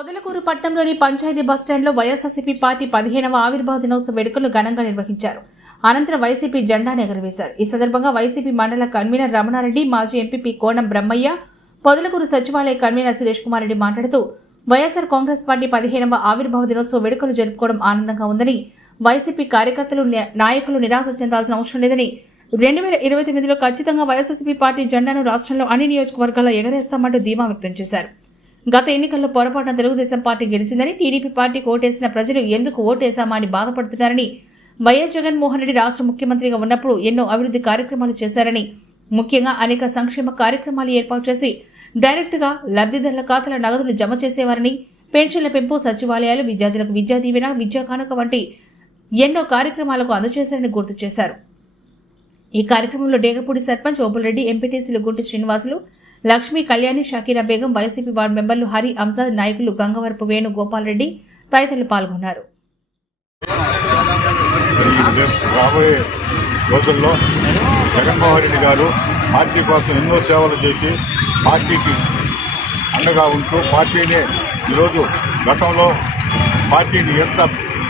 పొదలకూరు పట్టణంలోని పంచాయతీ బస్టాండ్లో వైఎస్ఆర్సీపీ పార్టీ పదిహేనవ ఆవిర్భావ దినోత్సవ వేడుకలు ఘనంగా నిర్వహించారు. అనంతరం వైసీపీ జెండాను ఎగరవేశారు ఈ సందర్భంగా వైసీపీ మండల కన్వీనర్ రమణారెడ్డి మాజీ ఎంపీపీ కోణం బ్రహ్మయ్య పొదలకూరు సచివాలయ కన్వీనర్ సురేష్ కుమార్ రెడ్డి మాట్లాడుతూ వైఎస్ఆర్ కాంగ్రెస్ పార్టీ పదిహేనవ ఆవిర్భావ దినోత్సవ వేడుకలు జరుపుకోవడం ఆనందంగా ఉందని వైసీపీ కార్యకర్తలు నాయకులు నిరాశ చెందాల్సిన అవసరం లేదని రెండు వేల ఇరవై తొమ్మిదిలో ఖచ్చితంగా వైఎస్ఆర్సీపీ పార్టీ జెండాను రాష్ట్రంలో అన్ని నియోజకవర్గాల్లో ఎగరేస్తామంటూ ధీమా వ్యక్తం చేశారు. గత ఎన్నికల్లో పొరపాటున తెలుగుదేశం పార్టీ గెలిచిందని టీడీపీ పార్టీకి ఓటేసిన ప్రజలు ఎందుకు ఓటేశామా అని బాధపడుతున్నారని వైఎస్ జగన్మోహన్ రెడ్డి రాష్ట్ర ముఖ్యమంత్రిగా ఉన్నప్పుడు ఎన్నో అభివృద్ధి కార్యక్రమాలు చేశారని. ముఖ్యంగా అనేక సంక్షేమ కార్యక్రమాలు ఏర్పాటు చేసి డైరెక్ట్గా లబ్ధిదారుల ఖాతాల నగదులు జమ చేసేవారని పెన్షన్ల పెంపు సచివాలయాలు విద్యార్థులకు విద్యా దీవెన విద్యా కానుక వంటి ఎన్నో కార్యక్రమాలకు అందజేశారని గుర్తు చేశారు. ఈ కార్యక్రమంలో డేగపూడి సర్పంచ్ ఓపులరెడ్డి ఎంపీటీసీలు గుంటి శ్రీనివాసులు లక్ష్మీ కళ్యాణి షకీరా బేగం వైసీపీ వార్డు మెంబర్లు హరి అంజాద్ నాయకులు గంగవరపు వేణు గోపాల్ రెడ్డి తదితరులు పాల్గొన్నారు. రాబోయే రోజుల్లో జగన్మోహన్ రెడ్డి గారు పార్టీ కోసం ఎన్నో సేవలు చేసి పార్టీకి అండగా ఉంటూ పార్టీని ఈరోజు గతంలో పార్టీని ఎంత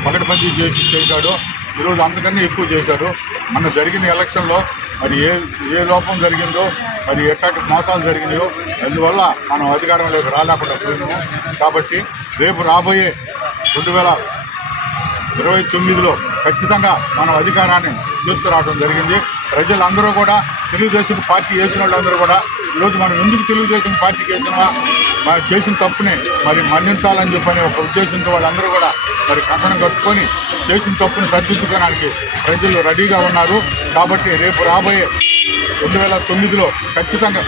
పకడ్బందీ చేసి చేశాడో ఈరోజు అంతకన్నా ఎక్కువ చేశాడు. మన జరిగిన ఎలక్షన్లో మరి ఏ ఏ లోపం జరిగిందో మరి ఎట్లాంటి మోసాలు జరిగినాయో అందువల్ల మనం అధికారంలోకి రాలేకుండా పోయినాము. కాబట్టి రేపు రాబోయే రెండు వేల ఇరవై తొమ్మిదిలో ఖచ్చితంగా మనం అధికారాన్ని తీసుకురావడం జరిగింది. ప్రజలందరూ కూడా తెలుగుదేశం పార్టీ వేసిన వాళ్ళందరూ కూడా ఈరోజు మనం ఎందుకు తెలుగుదేశం పార్టీకి వేసినా మనం చేసిన తప్పుని మరి మన్నించాలని చెప్పని ఒక ఉద్దేశంతో వాళ్ళందరూ కూడా మరి కంకణం కట్టుకొని చేసిన తప్పుని సరిదిద్దుకోవడానికి ప్రజలు రెడీగా ఉన్నారు. కాబట్టి రేపు రాబోయే రెండు వేల తొమ్మిదిలో ఖచ్చితంగా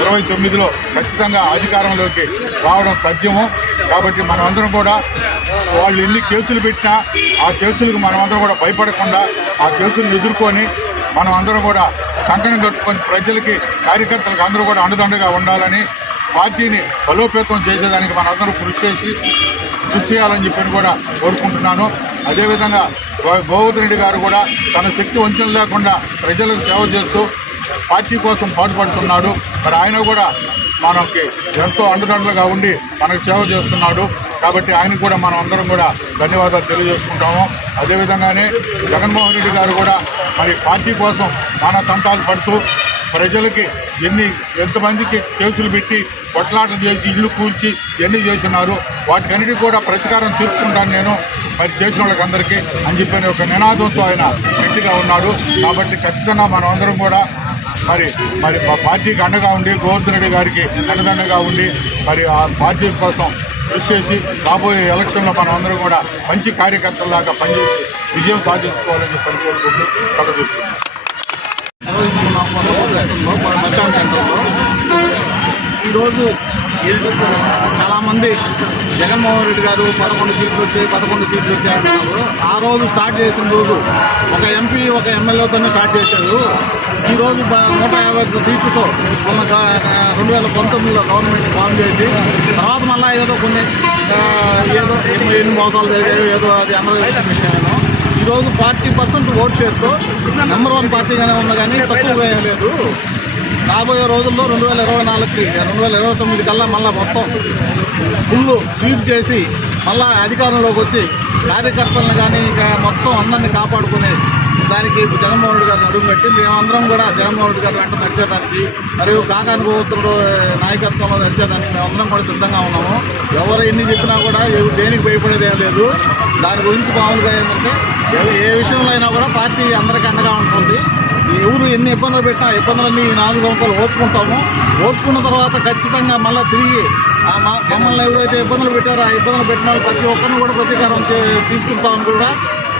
ఇరవై తొమ్మిదిలో ఖచ్చితంగా అధికారంలోకి రావడం సాధ్యము. కాబట్టి మనమందరం కూడా వాళ్ళు ఎన్ని కేసులు పెట్టినా ఆ కేసులకు మనమందరం కూడా భయపడకుండా ఆ కేసులను ఎదుర్కొని మనం అందరం కూడా కంకణం కట్టుకొని ప్రజలకి కార్యకర్తలకు అందరూ కూడా అండదండగా ఉండాలని పార్టీని బలోపేతం చేసేదానికి మనందరం కృషి చేసి కృషి చేయాలని చెప్పి కూడా కోరుకుంటున్నాను. అదేవిధంగా గో- గోవర్ధన్ రెడ్డి గారు కూడా తన శక్తి వంచన లేకుండా ప్రజలకు సేవ చేస్తూ పార్టీ కోసం పాటుపడుతున్నాడు. మరి ఆయన కూడా మనకి ఎంతో అండదండలుగా ఉండి మనకు సేవ చేస్తున్నాడు. కాబట్టి ఆయనకు కూడా మనం అందరం కూడా ధన్యవాదాలు తెలియజేసుకుంటాము. అదేవిధంగానే జగన్మోహన్ రెడ్డి గారు కూడా మరి పార్టీ కోసం మన తంటాలు పడుతూ ప్రజలకి ఎన్ని ఎంతమందికి కేసులు పెట్టి కొట్లాటలు చేసి ఇల్లు కూల్చి ఎన్ని చేస్తున్నారు వాటికన్నిటికీ కూడా ప్రతీకారం తీర్చుకుంటాను నేను. మరి చేసిన వాళ్ళకి అందరికీ అని చెప్పిన ఒక నినాదంతో ఆయన గట్టిగా ఉన్నాడు. కాబట్టి ఖచ్చితంగా మనం అందరం కూడా మరి మరి మా పార్టీకి అండగా ఉండి గోవర్ధన్ రెడ్డి గారికి అండదండగా ఉండి మరి ఆ పార్టీ కోసం కృషి చేసి రాబోయే ఎలక్షన్లో మనం అందరం కూడా మంచి కార్యకర్తలాగా పనిచేసి విజయం సాధించుకోవాలని చెప్పి కోరుకుంటూ ఈరోజు చాలామంది జగన్మోహన్ రెడ్డి గారు పదకొండు సీట్లు వచ్చాయి పదకొండు సీట్లు వచ్చాయి అంటున్నారు ఆ రోజు స్టార్ట్ చేసిన రోజు ఒక ఎంపీ ఒక ఎమ్మెల్యేతోనే స్టార్ట్ చేశారు. ఈరోజు నూట యాభై ఒక్క సీట్లతో మొన్న రెండు వేల పంతొమ్మిదిలో గవర్నమెంట్ ఫామ్ చేసి తర్వాత మళ్ళీ ఏదో కొన్ని ఏదో ఎన్ని మోసాలు జరిగాయో ఏదో అది అందరూ తెలిసిన ఈరోజు ఫార్టీ పర్సెంట్ ఓట్ షేర్తో నెంబర్ వన్ పార్టీగానే ఉంది కానీ తక్కువగా ఏం లేదు. రాబోయే రోజుల్లో రెండు వేల ఇరవై నాలుగుకి రెండు వేల ఇరవై తొమ్మిది కల్లా మళ్ళీ మొత్తం ఫుల్ స్వీప్ చేసి మళ్ళా అధికారంలోకి వచ్చి కార్యకర్తలను కానీ ఇక మొత్తం అందరినీ కాపాడుకునే దానికి జగన్మోహన్ రెడ్డి గారిని అడుగుపెట్టి మేమందరం కూడా జగన్మోహన్ రెడ్డి గారి వెంట నడిచేదానికి మరియు కాకాని గోత్రుడు నాయకత్వంలో నడిచేదానికి మేమందరం కూడా సిద్ధంగా ఉన్నాము. ఎవరు ఎన్ని చెప్పినా కూడా దేనికి భయపడేది లేదు. దాని గురించి మామూలుగా ఏంటంటే ఏ విషయంలో అయినా కూడా పార్టీ అందరికీ అండగా ఉంటుంది. ఎవరు ఎన్ని ఇబ్బందులు పెట్టినా ఇబ్బందులన్నీ ఈ నాలుగు సంవత్సరాలు ఓర్చుకుంటాము. ఓర్చుకున్న తర్వాత ఖచ్చితంగా మళ్ళీ తిరిగి మమ్మల్ని ఎవరైతే ఇబ్బందులు పెట్టారో ఆ ఇబ్బందులు పెట్టిన ప్రతి ఒక్కరిని కూడా ప్రతీకారం తీసుకుంటామని కూడా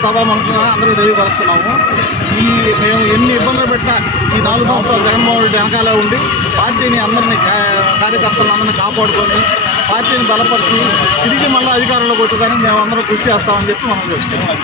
సభాముఖంగా అందరూ తెలియపరుస్తున్నాము. ఈ మేము ఎన్ని ఇబ్బందులు పెట్టినా ఈ నాలుగు సంవత్సరాలు జగన్మోహన్ రెడ్డి వెనకాలే ఉండి పార్టీని అందరినీ కా- కార్యకర్తలను అందరినీ కాపాడుకొని పార్టీని బలపరిచి తిరిగి మళ్ళీ అధికారంలోకి వచ్చేదానికి మేము అందరం కృషి చేస్తామని చెప్పి మనం చూస్తున్నాం